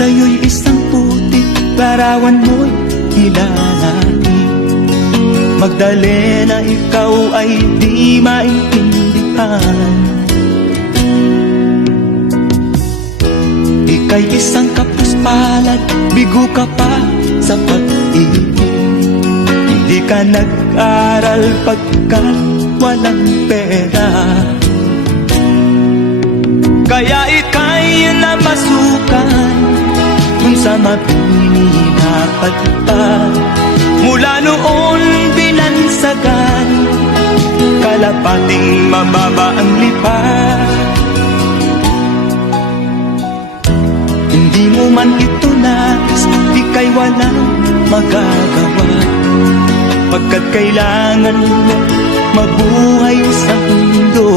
sa'yo'y isang putik, larawan mo'y nilalaki. Magdalena, ikaw ay di maintindihan. Ika'y isang kapuspalad, bigo ka pa sa pag-ibig. Hindi ka nag-aral pagkat walang pera, kaya ika'y namasukan kung sa mapininapat pa. Mula noon binansagan, kalapating mababa ang lipat. Hindi mo man ito nais, di kay walang magagawa, pagkat kailangan mo mabuhay sa mundo.